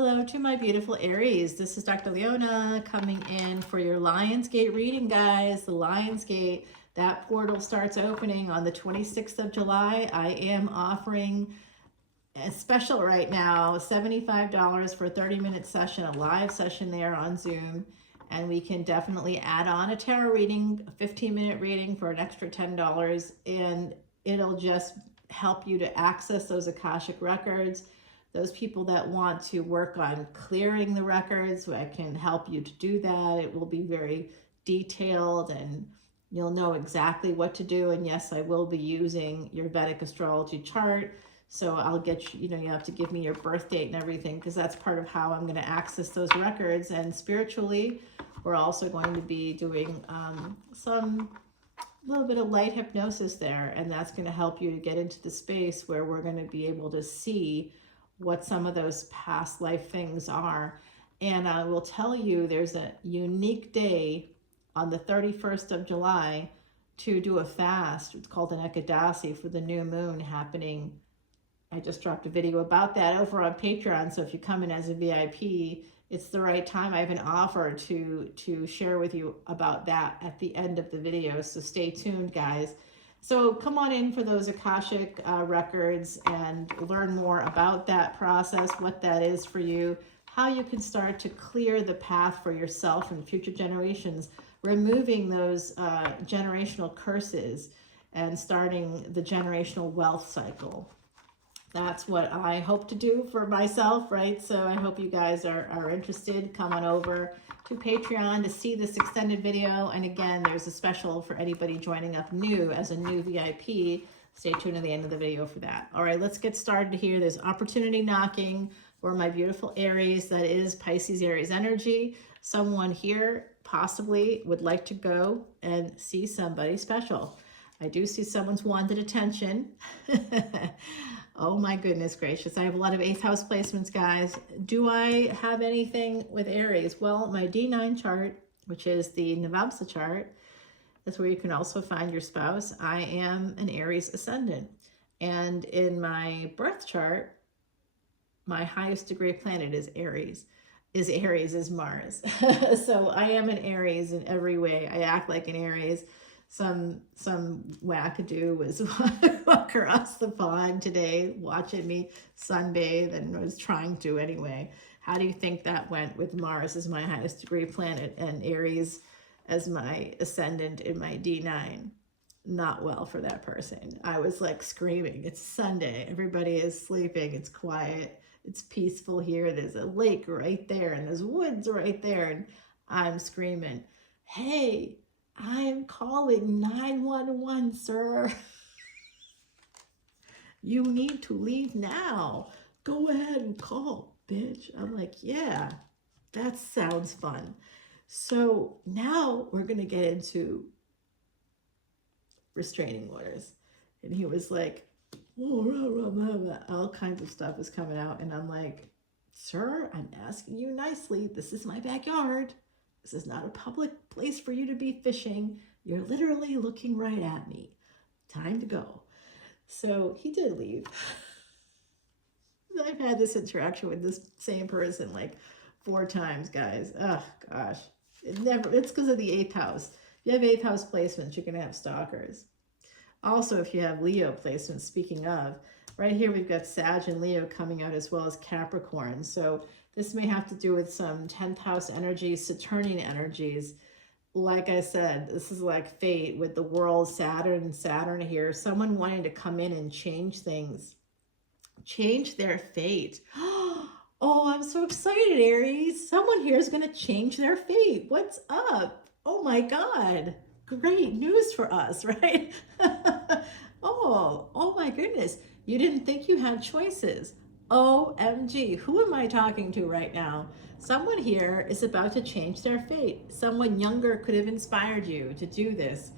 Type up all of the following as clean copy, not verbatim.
Hello to my beautiful Aries. This is Dr. Leona coming in for your Lionsgate reading, guys. The Lionsgate, that portal starts opening on the 26th of July. I am offering a special right now, $75 for a 30-minute session, a live session there on Zoom. And we can definitely add on a tarot reading, a 15-minute reading for an extra $10. And it'll just help you to access those Akashic records. Those people that want to work on clearing the records, I can help you to do that. It will be very detailed and you'll know exactly what to do. And yes, I will be using your Vedic astrology chart. So I'll get you, you have to give me your birth date and everything because that's part of how I'm going to access those records. And spiritually, we're also going to be doing some little bit of light hypnosis there. And that's going to help you to get into the space where we're going to be able to see what some of those past life things are. And I will tell you, there's a unique day on the 31st of July to do a fast. It's called an Ekadasi for the new moon happening. I just dropped a video about that over on Patreon. So if you come in as a VIP, it's the right time. I have an offer to share with you about that at the end of the video. So stay tuned, guys. So come on in for those Akashic records and learn more about that process, what that is for you, how you can start to clear the path for yourself and future generations, removing those generational curses and starting the generational wealth cycle. That's what I hope to do for myself, right? So I hope you guys are interested. Come on over to Patreon to see this extended video. And again, there's a special for anybody joining up new as a new VIP. Stay tuned to the end of the video for that. All right, let's get started here. There's opportunity knocking for my beautiful Aries. That is Pisces Aries energy. Someone here possibly would like to go and see somebody special. I do see someone's wanted attention. Oh my goodness gracious. I have a lot of 8th house placements, guys. Do I have anything with Aries? Well, my D9 chart, which is the Navamsa chart, that's where you can also find your spouse. I am an Aries ascendant. And in my birth chart, my highest degree planet is Aries. Is Mars. So I am an Aries in every way. I act like an Aries. Some wackadoo was across the pond today watching me sunbathe and was trying to anyway. How do you think that went with Mars as my highest degree planet and Aries as my ascendant in my D9? Not well for that person. I was like screaming. It's Sunday. Everybody is sleeping. It's quiet. It's peaceful here. There's a lake right there and there's woods right there. And I'm screaming, hey, I am calling 911, sir. You need to leave now. Go ahead and call, bitch. I'm like, yeah, that sounds fun. So now we're going to get into restraining orders. And he was like, all kinds of stuff is coming out. And I'm like, sir, I'm asking you nicely. This is my backyard. This is not a public place for you to be fishing. You're literally looking right at me. Time to go. So he did leave. I've had this interaction with this same person like 4 times, guys. Oh, gosh. It's because of the 8th house. If you have 8th house placements, you're going to have stalkers. Also, if you have Leo placements, speaking of, right here we've got Sag and Leo coming out as well as Capricorn. So this may have to do with some 10th house energies, Saturnian energies. Like I said, this is like fate with the world, Saturn here. Someone wanting to come in and change things, change their fate. Oh, I'm so excited, Aries. Someone here is going to change their fate. What's up? Oh my God. Great news for us, right? Oh my goodness. You didn't think you had choices. OMG, who am I talking to right now? Someone here is about to change their fate. Someone younger could have inspired you to do this,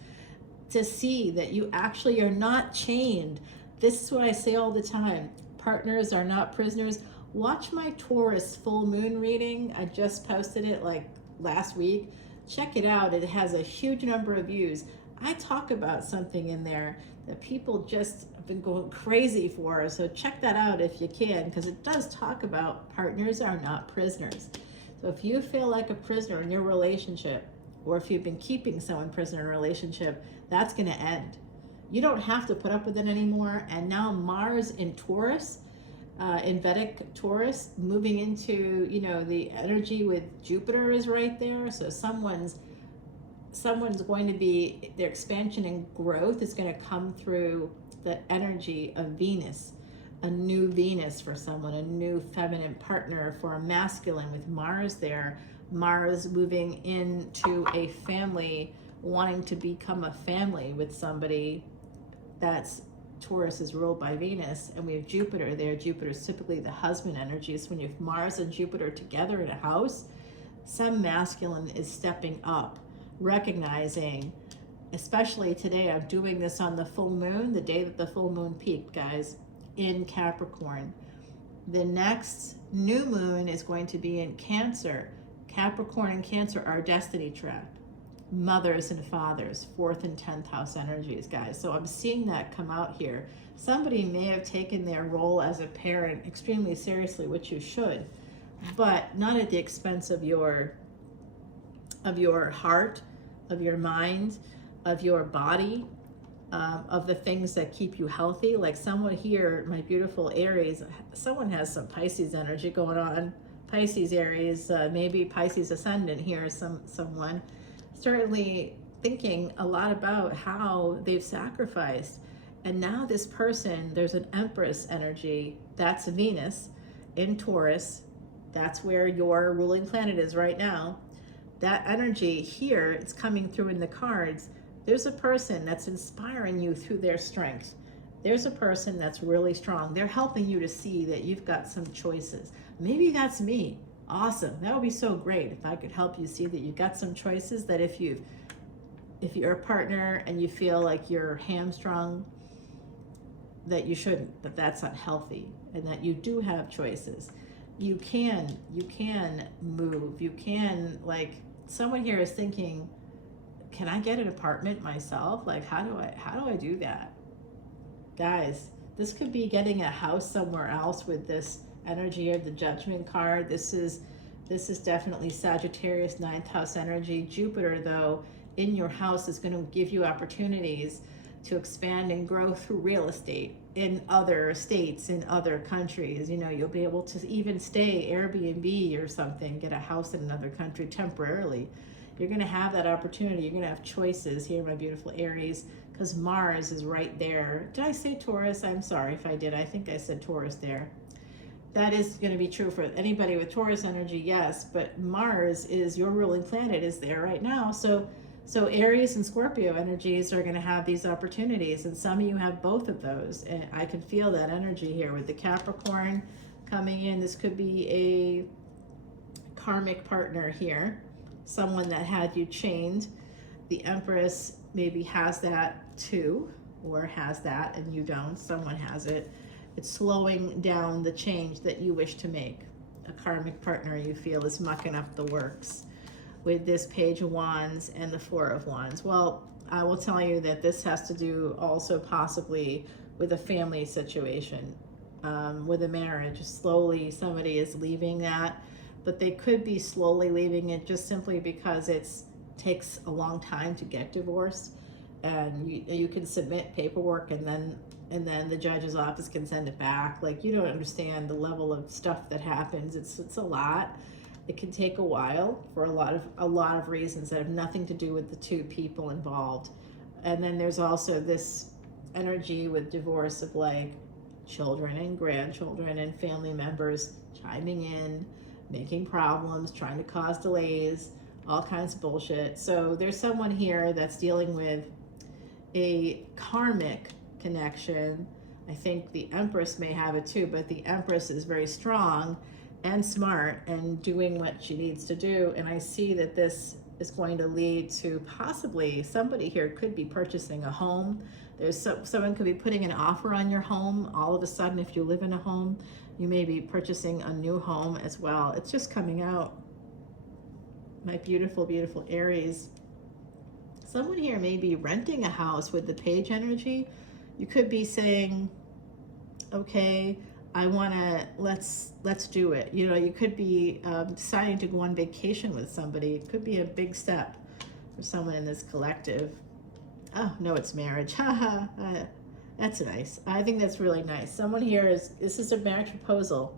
to see that you actually are not chained. This is what I say all the time. Partners are not prisoners. Watch my Taurus full moon reading. I just posted it like last week. Check it out. It has a huge number of views. I talk about something in there that people just have been going crazy for. So check that out if you can, because it does talk about partners are not prisoners. So if you feel like a prisoner in your relationship, or if you've been keeping someone prisoner in a relationship, that's going to end. You don't have to put up with it anymore. And now Mars in Taurus, in Vedic Taurus, moving into, you know, the energy with Jupiter is right there. So someone's going to be, their expansion and growth is going to come through the energy of Venus, a new Venus for someone, a new feminine partner for a masculine with Mars there. Mars moving into a family, wanting to become a family with somebody. That's Taurus is ruled by Venus, and we have Jupiter there. Jupiter is typically the husband energy. So when you have Mars and Jupiter together in a house, some masculine is stepping up, recognizing, especially today, I'm doing this on the full moon, the day that the full moon peaked, guys, in Capricorn. The next new moon is going to be in Cancer. Capricorn and Cancer are destiny trap. Mothers and fathers, 4th and 10th house energies, guys. So I'm seeing that come out here. Somebody may have taken their role as a parent extremely seriously, which you should, but not at the expense of your heart, of your mind, of your body, of the things that keep you healthy. Like someone here, my beautiful Aries, someone has some Pisces energy going on. Pisces, Aries, maybe Pisces Ascendant here, someone certainly thinking a lot about how they've sacrificed. And now this person, there's an Empress energy, that's Venus in Taurus. That's where your ruling planet is right now. That energy here, it's coming through in the cards. There's a person that's inspiring you through their strength. There's a person that's really strong. They're helping you to see that you've got some choices. Maybe that's me. Awesome. That would be so great if I could help you see that you've got some choices, that if you're a partner and you feel like you're hamstrung, that you shouldn't, that that's unhealthy, and that you do have choices. You can move. You can, like, someone here is thinking, can I get an apartment myself? Like, how do I do that? Guys, this could be getting a house somewhere else with this energy of the Judgment card. This is definitely Sagittarius 9th house energy. Jupiter, though, in your house is going to give you opportunities to expand and grow through real estate in other states, in other countries. You know, you'll be able to even stay Airbnb or something, get a house in another country temporarily. You're going to have that opportunity. You're going to have choices here, my beautiful Aries, because Mars is right there. Did I say Taurus? I'm sorry if I did. I think I said Taurus there. That is going to be true for anybody with Taurus energy, yes, but Mars is your ruling planet, is there right now. So Aries and Scorpio energies are going to have these opportunities, and some of you have both of those, and I can feel that energy here with the Capricorn coming in. This could be a karmic partner here, someone that had you chained. The Empress maybe has that too, or has that and you don't. Someone has it. It's slowing down the change that you wish to make. A karmic partner you feel is mucking up the works with this Page of Wands and the Four of Wands. Well, I will tell you that this has to do also possibly with a family situation, with a marriage. Slowly somebody is leaving that, but they could be slowly leaving it just simply because it takes a long time to get divorced, and you can submit paperwork and then the judge's office can send it back. Like, you don't understand the level of stuff that happens. It's a lot. It can take a while for a lot of reasons that have nothing to do with the two people involved. And then there's also this energy with divorce of like children and grandchildren and family members chiming in, making problems, trying to cause delays, all kinds of bullshit. So there's someone here that's dealing with a karmic connection. I think the Empress may have it too, but the Empress is very strong and smart and doing what she needs to do. And I see that this is going to lead to possibly somebody here could be purchasing a home. Someone could be putting an offer on your home. All of a sudden, if you live in a home, you may be purchasing a new home as well. It's just coming out. My beautiful, beautiful Aries. Someone here may be renting a house with the page energy. You could be saying, okay, I want to, let's do it. You know, you could be deciding to go on vacation with somebody. It could be a big step for someone in this collective. Oh, no, it's marriage. Haha. That's nice. I think that's really nice. Someone here this is a marriage proposal.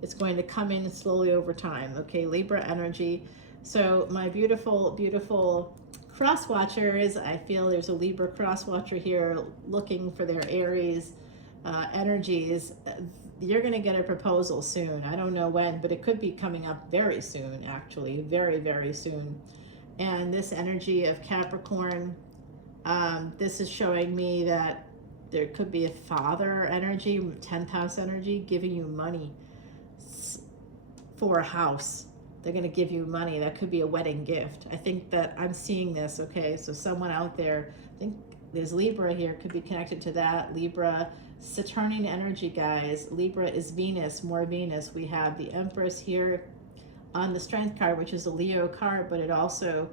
It's going to come in slowly over time. Okay, Libra energy. So my beautiful, beautiful cross watchers, I feel there's a Libra cross watcher here looking for their Aries energies. You're going to get a proposal soon. I don't know when, but it could be coming up very soon, actually, very, very soon. And this energy of Capricorn, this is showing me that there could be a father energy, 10th house energy, giving you money for a house. They're going to give you money. That could be a wedding gift. I think that I'm seeing this, okay? So someone out there, I think there's Libra here, could be connected to that. Libra, Saturnian energy, guys. Libra is Venus, more Venus. We have the Empress here on the Strength card, which is a Leo card, but it also,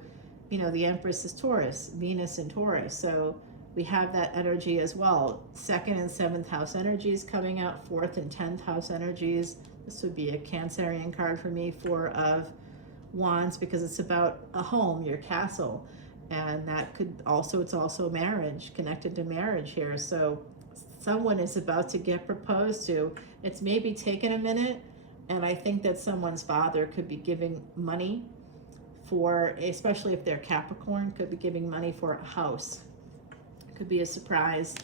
you know, the Empress is Taurus, Venus and Taurus. So we have that energy as well. 2nd and 7th house energies coming out, 4th and 10th house energies. This would be a Cancerian card for me, 4 of Wands, because it's about a home, your castle. And that could also, it's also marriage, connected to marriage here. So someone is about to get proposed to. It's maybe taken a minute, and I think that someone's father could be giving money for, especially if they're Capricorn, could be giving money for a house. Could be a surprise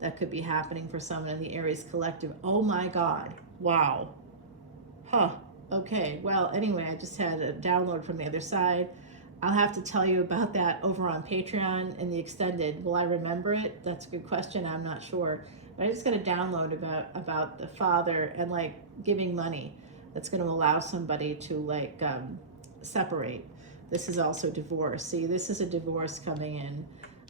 that could be happening for someone in the Aries collective. Oh my God, wow. Huh, okay, well, anyway, I just had a download from the other side. I'll have to tell you about that over on Patreon in the extended. Will I remember it? That's a good question, I'm not sure. But I just got a download about the father and like giving money that's going to allow somebody to like separate. This is also divorce. See, this is a divorce coming in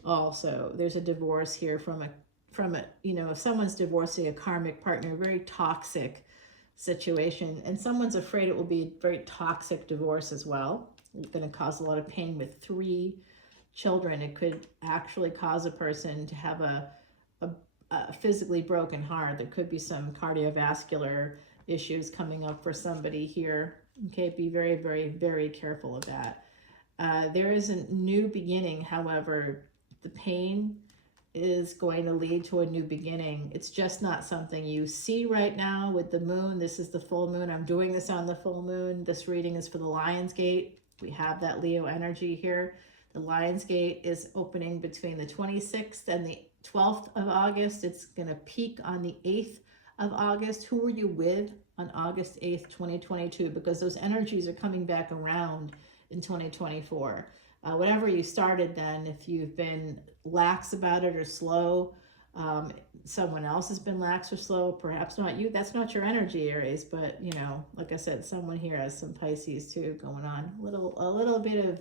also. There's a divorce here from a, you know, if someone's divorcing a karmic partner, a very toxic situation, and someone's afraid it will be a very toxic divorce as well. It's going to cause a lot of pain with 3 children. It could actually cause a person to have a physically broken heart. There could be some cardiovascular issues coming up for somebody here. Okay, be very, very, very careful of that. There is a new beginning, however, the pain is going to lead to a new beginning. It's just not something you see right now with the moon. This is the full moon. I'm doing this on the full moon. This reading is for the Lion's Gate. We have that Leo energy here. The Lion's Gate is opening between the 26th and the 12th of August. It's going to peak on the 8th of August. Who were you with on August 8th, 2022? Because those energies are coming back around in 2024. Whatever you started then, if you've been lax about it or slow, someone else has been lax or slow, perhaps not you. That's not your energy, Aries, but you know, like I said, someone here has some Pisces too going on. A little bit of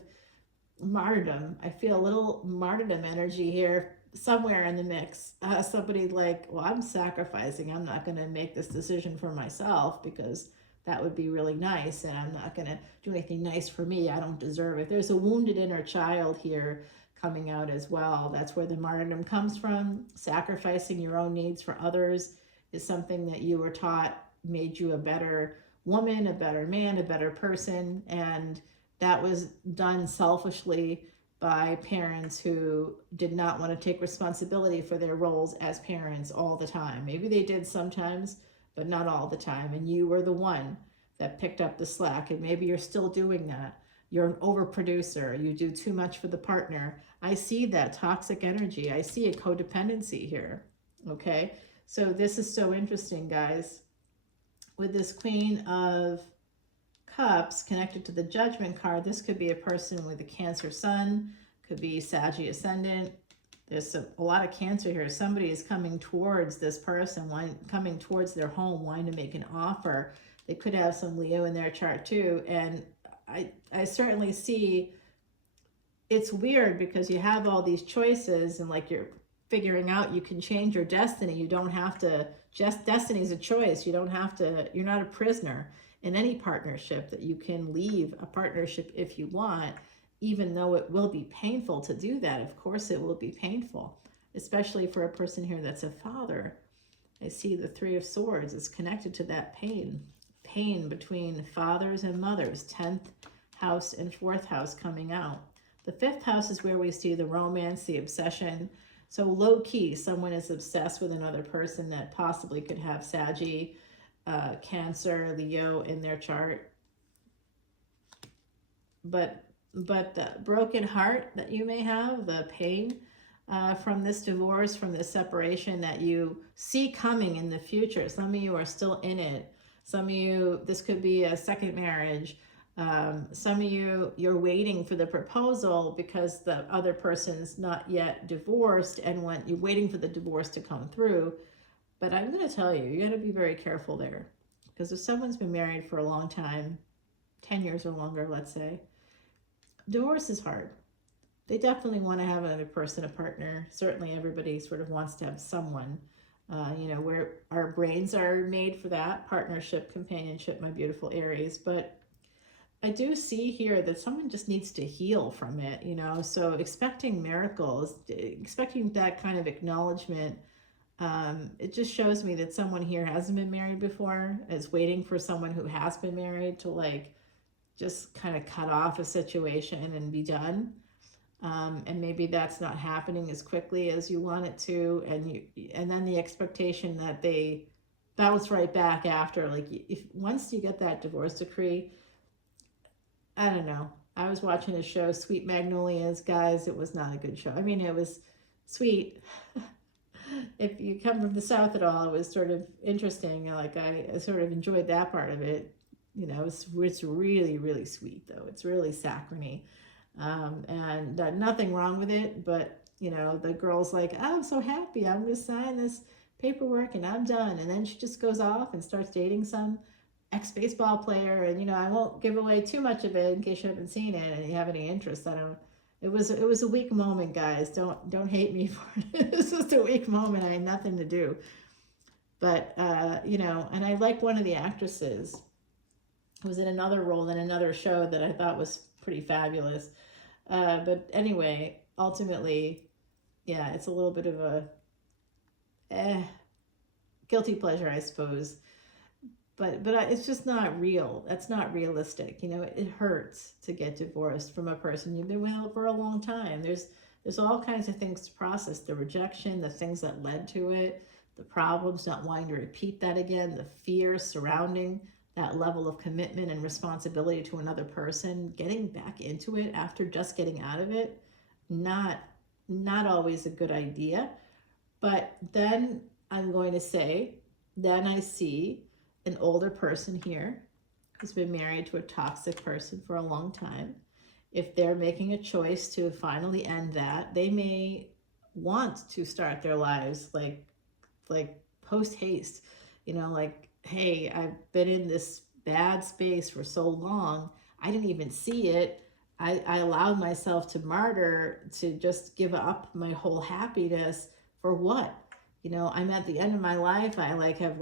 martyrdom. I feel a little martyrdom energy here somewhere in the mix. Somebody like, well, I'm sacrificing. I'm not going to make this decision for myself because that would be really nice, and I'm not going to do anything nice for me. I don't deserve it. There's a wounded inner child here coming out as well. That's where the martyrdom comes from. Sacrificing your own needs for others is something that you were taught made you a better woman, a better man, a better person, and that was done selfishly by parents who did not want to take responsibility for their roles as parents all the time. Maybe they did sometimes, but not all the time. And you were the one that picked up the slack. And maybe you're still doing that. You're an overproducer. You do too much for the partner. I see that toxic energy. I see a codependency here. Okay. So this is so interesting, guys. With this Queen of Cups connected to the Judgment card, this could be a person with a Cancer sun, could be Sagittarius Ascendant. There's a lot of Cancer here. Somebody is coming towards this person, coming towards their home, wanting to make an offer. They could have some Leo in their chart too. And I certainly see, it's weird because you have all these choices and like you're figuring out you can change your destiny. You don't have to, just destiny is a choice. You don't have to, you're not a prisoner in any partnership, that you can leave a partnership if you want. even though it will be painful to do that, of course it will be painful, especially for a person here that's a father. I see the Three of Swords is connected to that pain. Pain between fathers and mothers, 10th house and 4th house coming out. The 5th house is where we see the romance, the obsession. So low key, someone is obsessed with another person that possibly could have Saggy, Cancer, Leo in their chart. But the broken heart that you may have, the pain from this divorce, from this separation that you see coming in the future. Some of you are still in it. Some of you, this could be a second marriage. Some of you, you're waiting for the proposal because the other person's not yet divorced, and when you're waiting for the divorce to come through. But I'm going to tell you, you got to be very careful there, because if someone's been married for a long time, 10 years or longer, let's say, divorce is hard. They definitely want to have another person, a partner. Certainly everybody sort of wants to have someone, you know, where our brains are made for that, partnership, companionship, my beautiful Aries. But I do see here that someone just needs to heal from it, you know, so expecting miracles, expecting that kind of acknowledgement, it just shows me that someone here hasn't been married before, is waiting for someone who has been married to like just kind of cut off a situation and be done. And maybe that's not happening as quickly as you want it to, and then the expectation that they bounce right back after. Like, if once you get that divorce decree, I don't know. I was watching a show, Sweet Magnolias, guys. It was not a good show. I mean, it was sweet. If you come from the South at all, it was sort of interesting. Like, I sort of enjoyed that part of it. You know, it's really, really sweet, though. It's really saccharine. And nothing wrong with it, but you know, the girl's like, oh, I'm so happy, I'm gonna sign this paperwork and I'm done. And then she just goes off and starts dating some ex-baseball player, and you know, I won't give away too much of it in case you haven't seen it and you have any interest. I don't, it was a weak moment, guys. Don't hate me for it. It was just a weak moment. I had nothing to do. But you know, and I like one of the actresses who was in another role in another show that I thought was pretty fabulous. But anyway, ultimately, yeah, it's a little bit of a guilty pleasure, I suppose. But it's just not real. That's not realistic. You know, it hurts to get divorced from a person you've been with for a long time. There's all kinds of things to process: the rejection, the things that led to it, the problems, not wanting to repeat that again, the fear surrounding that level of commitment and responsibility to another person, getting back into it after just getting out of it, not always a good idea. But then I'm going to say, then I see an older person here who's been married to a toxic person for a long time. If they're making a choice to finally end that, they may want to start their lives like post haste, you know, like, hey, I've been in this bad space for so long, I didn't even see it. I allowed myself to martyr, to just give up my whole happiness for what? You know, I'm at the end of my life. I have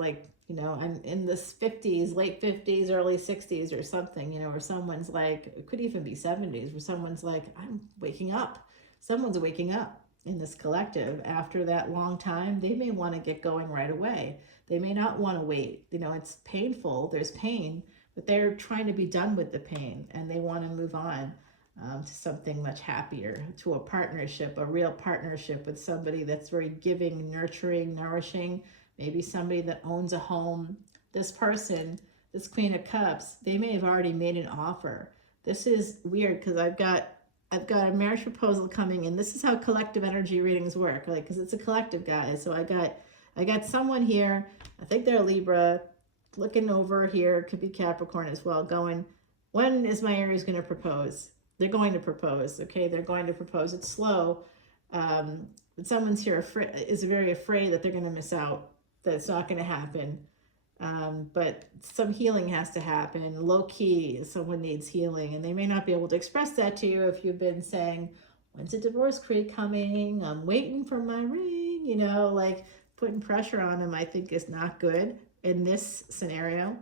you know, I'm in this 50s, late 50s, early 60s or something, you know, or someone's like, it could even be 70s, where someone's like, I'm waking up. Someone's waking up in this collective after that long time. They may want to get going right away. They may not want to wait. You know, it's painful. There's pain, but they're trying to be done with the pain, and they want to move on to something much happier, to a partnership, a real partnership with somebody that's very giving, nurturing, nourishing, maybe somebody that owns a home. This person, this Queen of Cups, they may have already made an offer. This is weird because I've got a marriage proposal coming in. This is how collective energy readings work, like, because it's a collective, guys. So I got someone here, I think they're Libra, looking over here, could be Capricorn as well, going, when is my Aries going to propose? They're going to propose, okay? They're going to propose. It's slow, but someone's here is very afraid that they're going to miss out, that it's not going to happen. But some healing has to happen. Low key, someone needs healing, and they may not be able to express that to you if you've been saying, when's the divorce decree coming? I'm waiting for my ring, you know, like putting pressure on them, I think is not good in this scenario.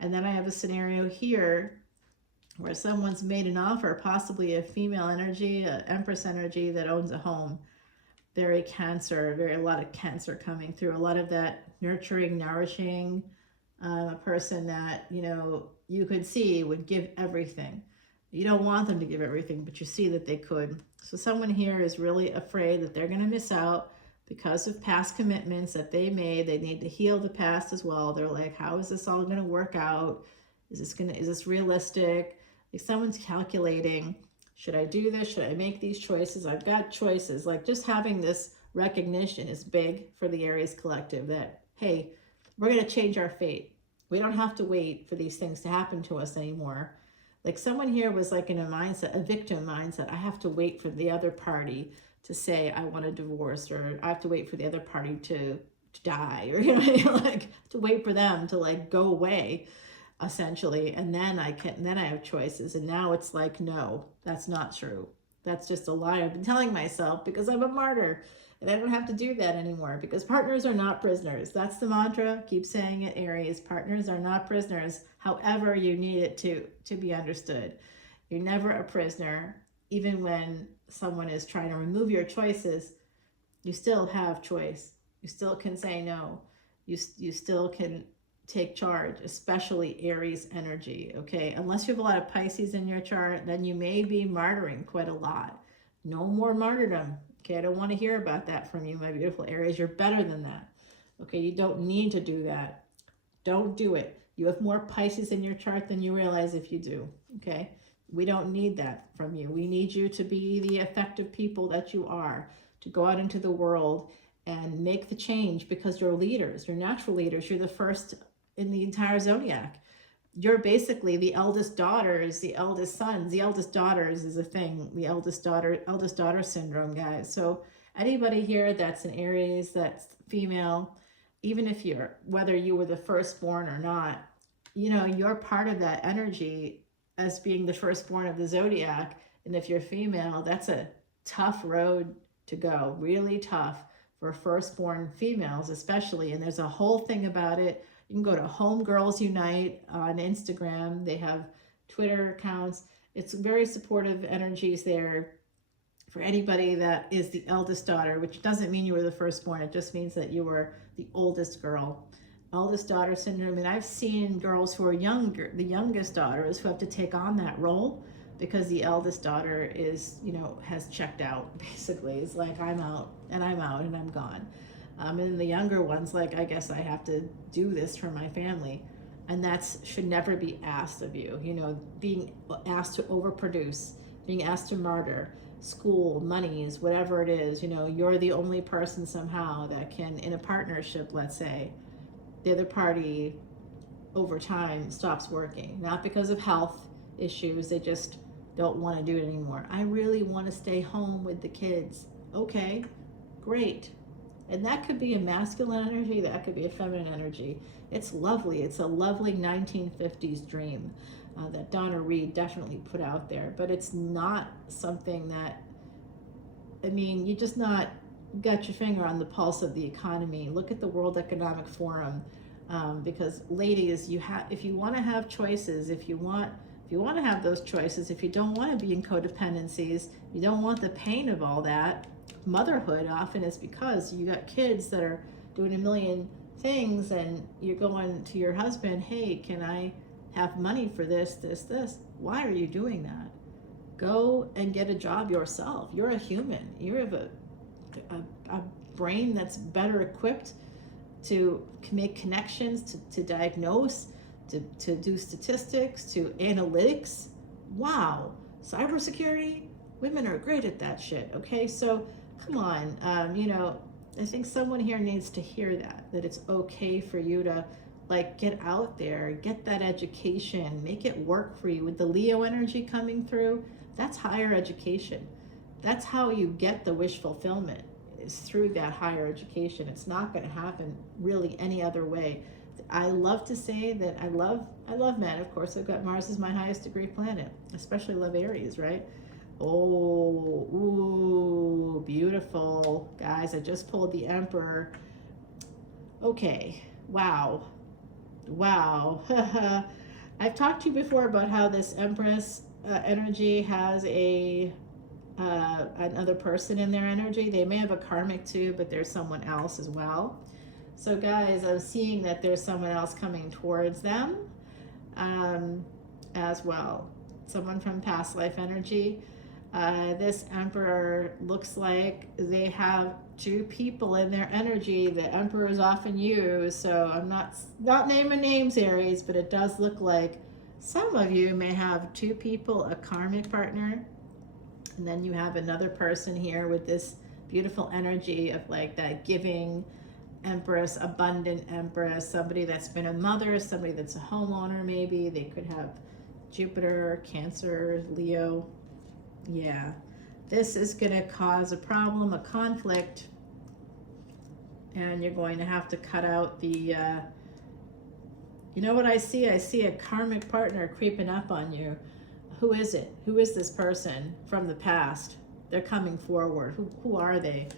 And then I have a scenario here where someone's made an offer, possibly a female energy, an Empress energy that owns a home. Very Cancer, a lot of Cancer coming through, a lot of that nurturing, nourishing, a person that, you know, you could see would give everything. You don't want them to give everything, but you see that they could. So someone here is really afraid that they're going to miss out because of past commitments that they made. They need to heal the past as well. They're like, how is this all going to work out? Is this realistic? Like someone's calculating, should I do this? Should I make these choices? I've got choices. Like just having this recognition is big for the Aries collective that, hey, we're going to change our fate. We don't have to wait for these things to happen to us anymore. Like someone here was like in a mindset, a victim mindset. I have to wait for the other party to say I want a divorce, or I have to wait for the other party to die, or, you know, like to wait for them to like go away, essentially, and then I have choices. And now it's like, no, that's not true. That's just a lie I've been telling myself because I'm a martyr. And I don't have to do that anymore because partners are not prisoners. That's the mantra. Keep saying it, Aries. Partners are not prisoners. However you need it to be understood. You're never a prisoner. Even when someone is trying to remove your choices, you still have choice. You still can say no. You still can take charge, especially Aries energy, okay? Unless you have a lot of Pisces in your chart, then you may be martyring quite a lot. No more martyrdom. Okay, I don't want to hear about that from you, my beautiful Aries. You're better than that. Okay, you don't need to do that. Don't do it. You have more Pisces in your chart than you realize if you do. Okay, we don't need that from you. We need you to be the effective people that you are, to go out into the world and make the change because you're leaders. You're natural leaders. You're the first in the entire zodiac. You're basically the eldest daughters, the eldest sons. The eldest daughters is a thing, the eldest daughter syndrome, guys. So anybody here that's an Aries, that's female, even if whether you were the firstborn or not, you know, you're part of that energy as being the firstborn of the zodiac. And if you're female, that's a tough road to go, really tough for firstborn females especially. And there's a whole thing about it. You can go to Homegirls Unite on Instagram. They have Twitter accounts. It's very supportive energies there for anybody that is the eldest daughter, which doesn't mean you were the firstborn. It just means that you were the oldest girl. Eldest daughter syndrome. And I've seen girls who are younger, the youngest daughters, who have to take on that role because the eldest daughter is, you know, has checked out, basically. It's like, I'm out and I'm gone. And the younger ones, like, I guess I have to do this for my family. And that's should never be asked of you. You know, being asked to overproduce, being asked to martyr, school, monies, whatever it is, you know, you're the only person somehow that can, in a partnership, let's say, the other party over time stops working. Not because of health issues, they just don't want to do it anymore. I really want to stay home with the kids. Okay, great. And that could be a masculine energy, that could be a feminine energy. It's lovely. It's a lovely 1950s dream that Donna Reed definitely put out there. But it's not something that, I mean, you just not got your finger on the pulse of the economy. Look at the World Economic Forum. Because ladies, if you want to have choices, if you want to have those choices, if you don't want to be in codependencies, you don't want the pain of all that, motherhood often is because you got kids that are doing a million things and you're going to your husband, hey, can I have money for this? Why are you doing that? Go and get a job yourself. You're a human. You have a brain that's better equipped to make connections, to diagnose, to do statistics, to analytics. Wow. Cybersecurity, women are great at that shit. Okay, so come on, you know, I think someone here needs to hear that it's okay for you to like get out there, get that education, make it work for you. With the Leo energy coming through, that's higher education. That's how you get the wish fulfillment, is through that higher education. It's not going to happen really any other way. I love to say that I love men. Of course, I've got Mars as my highest degree planet. Especially love Aries, right? Oh, ooh, beautiful. Guys, I just pulled the Emperor. Okay, wow. I've talked to you before about how this Empress energy has another person in their energy. They may have a karmic too, but there's someone else as well. So guys, I'm seeing that there's someone else coming towards them as well. Someone from past life energy. This Emperor looks like they have two people in their energy that Emperors often use. So I'm not naming names, Aries, but it does look like some of you may have two people, a karmic partner, and then you have another person here with this beautiful energy of like that giving Empress, abundant Empress, somebody that's been a mother, somebody that's a homeowner maybe. They could have Jupiter, Cancer, Leo. Yeah, this is going to cause a problem, a conflict, and you're going to have to cut out the, you know what I see? I see a karmic partner creeping up on you. Who is it? Who is this person from the past? They're coming forward. Who are they?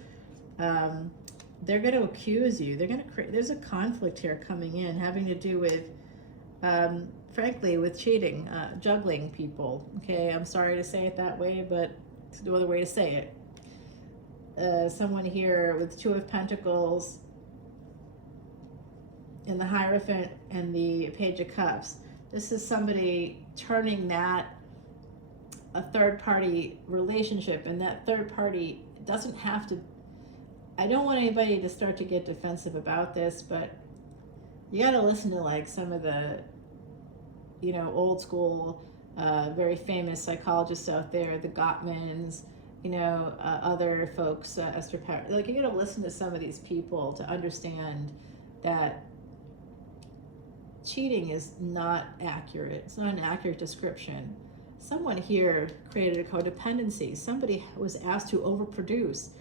They're going to accuse you. They're going to create, there's a conflict here coming in having to do with, frankly, with cheating, juggling people. Okay, I'm sorry to say it that way, but it's no other way to say it. Someone here with Two of Pentacles in the Hierophant and the Page of Cups. This is somebody turning that a third-party relationship, and that third party doesn't have to, I don't want anybody to start to get defensive about this, but you got to listen to like some of the, you know, old school, very famous psychologists out there, the Gottmans, you know, other folks, Esther Perel. Like, you got to listen to some of these people to understand that cheating is not accurate. It's not an accurate description. Someone here created a codependency. Somebody was asked to overproduce,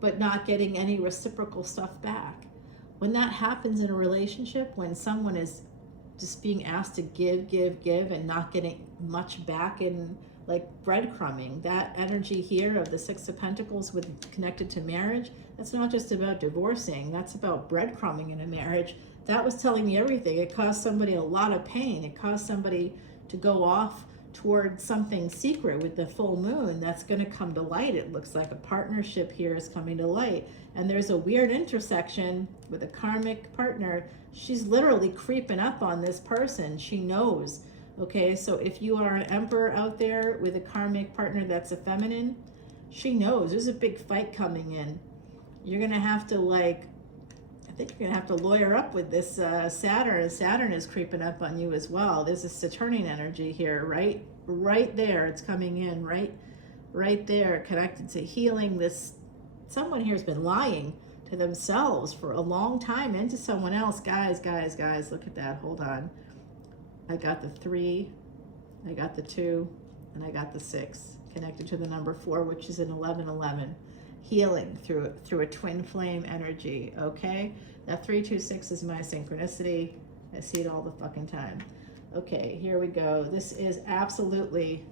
but not getting any reciprocal stuff back. When that happens in a relationship, when someone is just being asked to give, and not getting much back in like breadcrumbing, that energy here of the Six of Pentacles with connected to marriage, that's not just about divorcing, that's about breadcrumbing in a marriage. That was telling me everything. It caused somebody a lot of pain. It caused somebody to go off toward something secret with the full moon that's going to come to light. It looks like a partnership here is coming to light. And there's a weird intersection with a karmic partner. She's literally creeping up on this person. She knows. Okay, so if you are an Emperor out there with a karmic partner that's a feminine, she knows there's a big fight coming in. You're going to have to like, I think you're going to have to lawyer up with this Saturn. Saturn is creeping up on you as well. There's a Saturnian energy here, right there. It's coming in, right there, connected to healing. This, someone here has been lying to themselves for a long time and to someone else. Guys, look at that. Hold on. I got the 3, I got the 2, and I got the 6, connected to the number 4, which is an 1111. Healing through a twin flame energy, okay? That 326 is my synchronicity. I see it all the fucking time. Okay, here we go. This is absolutely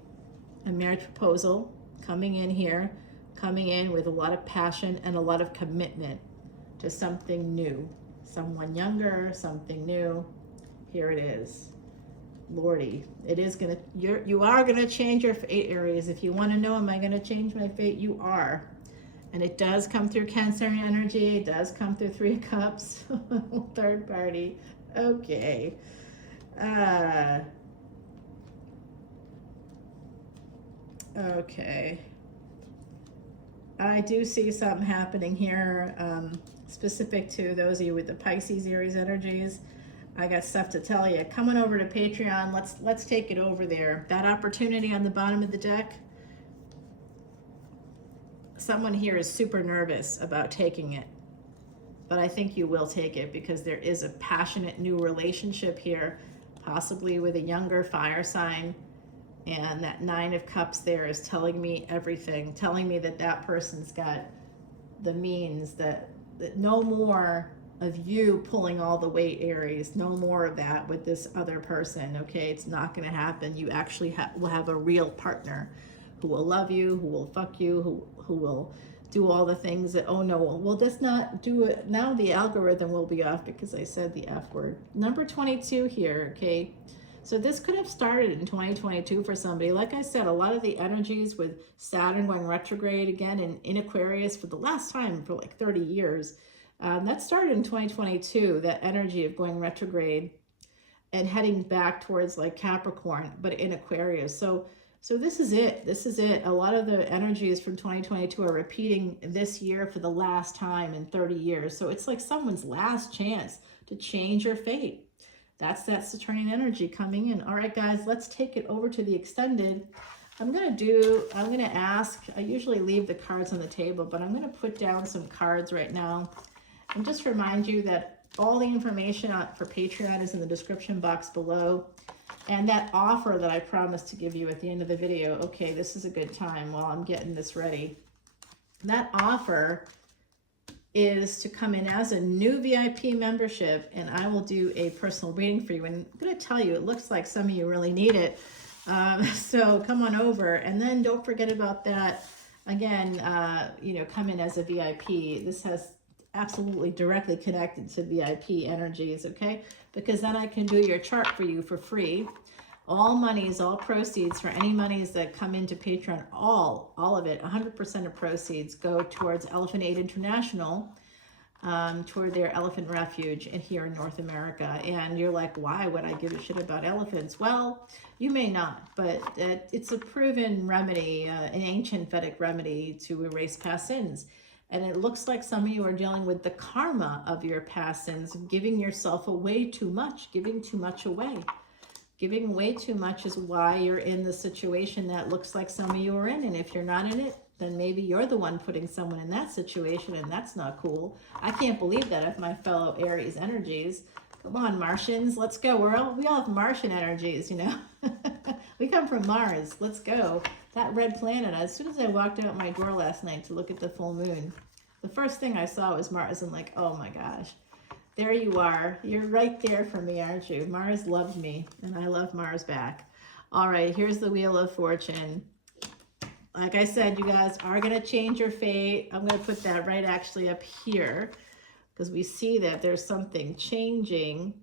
a marriage proposal coming in here, coming in with a lot of passion and a lot of commitment to something new. Someone younger, something new. Here it is. Lordy, it is gonna, you are gonna change your fate, Aries. If you want to know, am I gonna change my fate? You are. And it does come through Cancer energy. It does come through 3 of Cups. Third party. Okay. Okay. I do see something happening here, specific to those of you with the Pisces, Aries energies. I got stuff to tell you. Coming over to Patreon, let's take it over there. That opportunity on the bottom of the deck, someone here is super nervous about taking it, but I think you will take it because there is a passionate new relationship here, possibly with a younger fire sign, and that 9 of Cups there is telling me everything, telling me that that person's got the means, that no more of you pulling all the weight, Aries. No more of that with this other person, okay? It's not going to happen. You actually will have a real partner who will love you, who will fuck you, who will do all the things that, oh no, well, let's not do it. Now the algorithm will be off because I said the F word. Number 22 here, okay? So this could have started in 2022 for somebody. Like I said, a lot of the energies with Saturn going retrograde again in Aquarius for the last time for like 30 years. That started in 2022, that energy of going retrograde and heading back towards like Capricorn, but in Aquarius. So this is it. This is it. A lot of the energies from 2022 are repeating this year for the last time in 30 years. So it's like someone's last chance to change your fate. That's that Saturnian energy coming in. All right, guys, let's take it over to the extended. I'm going to ask, I usually leave the cards on the table, but I'm going to put down some cards right now and just remind you that all the information for Patreon is in the description box below. And that offer that I promised to give you at the end of the video, okay, this is a good time while I'm getting this ready. That offer is to come in as a new VIP membership, and I will do a personal reading for you. And I'm going to tell you, it looks like some of you really need it. So come on over, and then don't forget about that. Again, you know, come in as a VIP. This has absolutely directly connected to VIP energies, okay? Because then I can do your chart for you for free. All monies, all proceeds for any monies that come into Patreon, all of it, 100% of proceeds go towards Elephant Aid International, toward their elephant refuge and here in North America. And you're like, why would I give a shit about elephants? Well, you may not, but it's a proven remedy, an ancient Vedic remedy to erase past sins. And it looks like some of you are dealing with the karma of your past sins, giving yourself away too much, giving too much away. Giving away too much is why you're in the situation that looks like some of you are in. And if you're not in it, then maybe you're the one putting someone in that situation, and that's not cool. I can't believe that of my fellow Aries energies. Come on, Martians, let's go. We all have Martian energies, you know. We come from Mars. Let's go. That red planet, as soon as I walked out my door last night to look at the full moon, the first thing I saw was Mars. I'm like, oh my gosh. There you are. You're right there for me, aren't you? Mars loved me, and I love Mars back. All right, here's the Wheel of Fortune. Like I said, you guys are going to change your fate. I'm going to put that right actually up here because we see that there's something changing.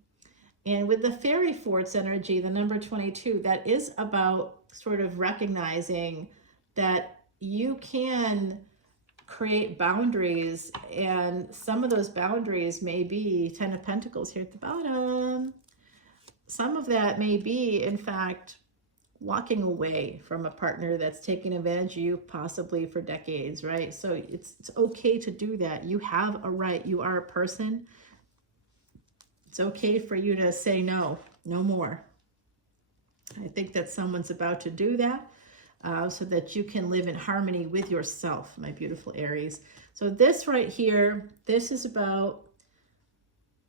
And with the Fairy Force energy, the number 22, that is about sort of recognizing that you can create boundaries, and some of those boundaries may be 10 of Pentacles here at the bottom. Some of that may be, in fact, walking away from a partner that's taking advantage of you possibly for decades, right? So it's okay to do that. You have a right. You are a person. It's okay for you to say no more. I think that someone's about to do that. So that you can live in harmony with yourself, my beautiful Aries. So this right here, this is about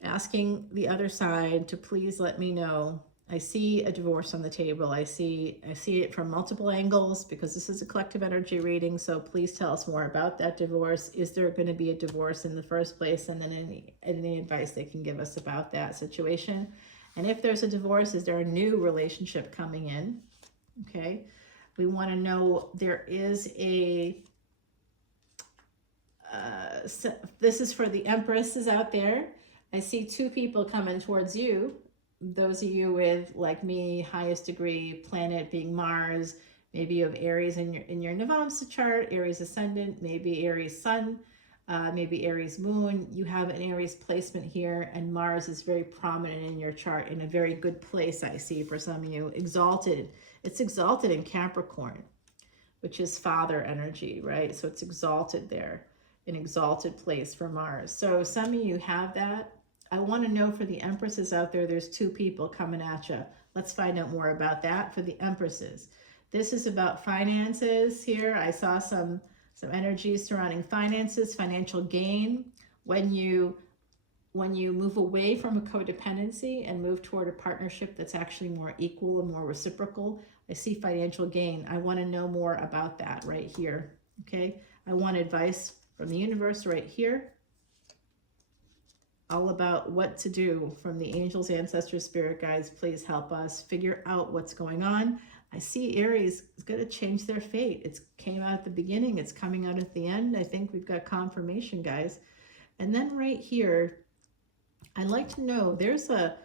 asking the other side to please let me know. I see a divorce on the table. I see it from multiple angles because this is a collective energy reading. So please tell us more about that divorce. Is there going to be a divorce in the first place? And then any advice they can give us about that situation. And if there's a divorce, is there a new relationship coming in? Okay. We want to know there is a, this is for the Empresses out there. I see two people coming towards you. Those of you with, like me, highest degree planet being Mars. Maybe you have Aries in your Navamsa chart, Aries Ascendant, maybe Aries Sun, maybe Aries Moon. You have an Aries placement here, and Mars is very prominent in your chart in a very good place, I see, for some of you. Exalted. It's exalted in Capricorn, which is father energy, right? So it's exalted there, an exalted place for Mars. So some of you have that. I want to know for the Empresses out there, there's two people coming at you. Let's find out more about that for the Empresses. This is about finances here. I saw some energies surrounding finances, financial gain. When you move away from a codependency and move toward a partnership that's actually more equal and more reciprocal, I see financial gain. I want to know more about that right here, okay? I want advice from the universe right here, all about what to do from the angels, ancestors, spirit guides. Please help us figure out what's going on. I see Aries is going to change their fate. It came out at the beginning. It's coming out at the end. I think we've got confirmation, guys. And then right here, I'd like to know, there's a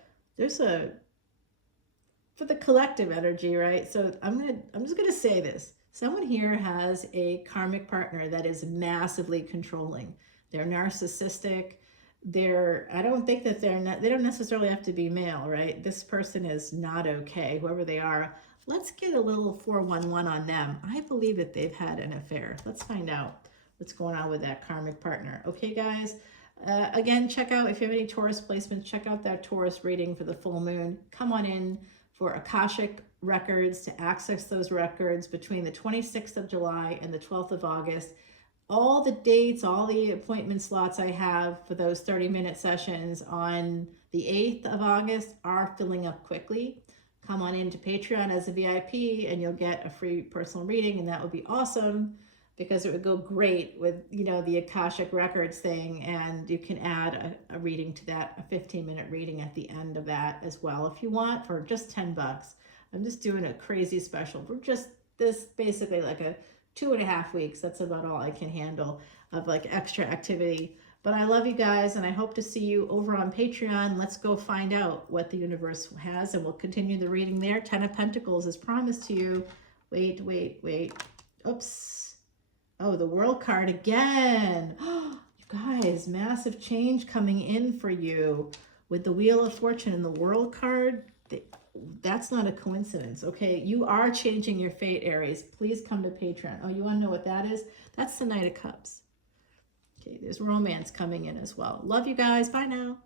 for the collective energy, right? So I'm just gonna say this. Someone here has a karmic partner that is massively controlling. They're narcissistic. I don't think that they don't necessarily have to be male, right? This person is not okay, whoever they are. Let's get a little 411 on them. I believe that they've had an affair. Let's find out what's going on with that karmic partner. Okay, guys? Again, check out, if you have any Taurus placements, check out that Taurus reading for the full moon. Come on in for Akashic records to access those records between the 26th of July and the 12th of August. All the dates, all the appointment slots I have for those 30-minute sessions on the 8th of August are filling up quickly. Come on into Patreon as a VIP and you'll get a free personal reading, and that would be awesome because it would go great with, you know, the Akashic Records thing, and you can add a reading to that, a 15-minute reading at the end of that as well if you want, for just 10 bucks. I'm just doing a crazy special for just this, basically like a 2.5 weeks. That's about all I can handle of like extra activity. But I love you guys, and I hope to see you over on Patreon. Let's go find out what the universe has, and we'll continue the reading there. 10 of Pentacles is promised to you. Wait. Oops. Oh, the World card again. You guys, massive change coming in for you with the Wheel of Fortune and the World card. That's not a coincidence, okay? You are changing your fate, Aries. Please come to Patreon. Oh, you want to know what that is? That's the Knight of Cups. Okay, there's romance coming in as well. Love you guys. Bye now.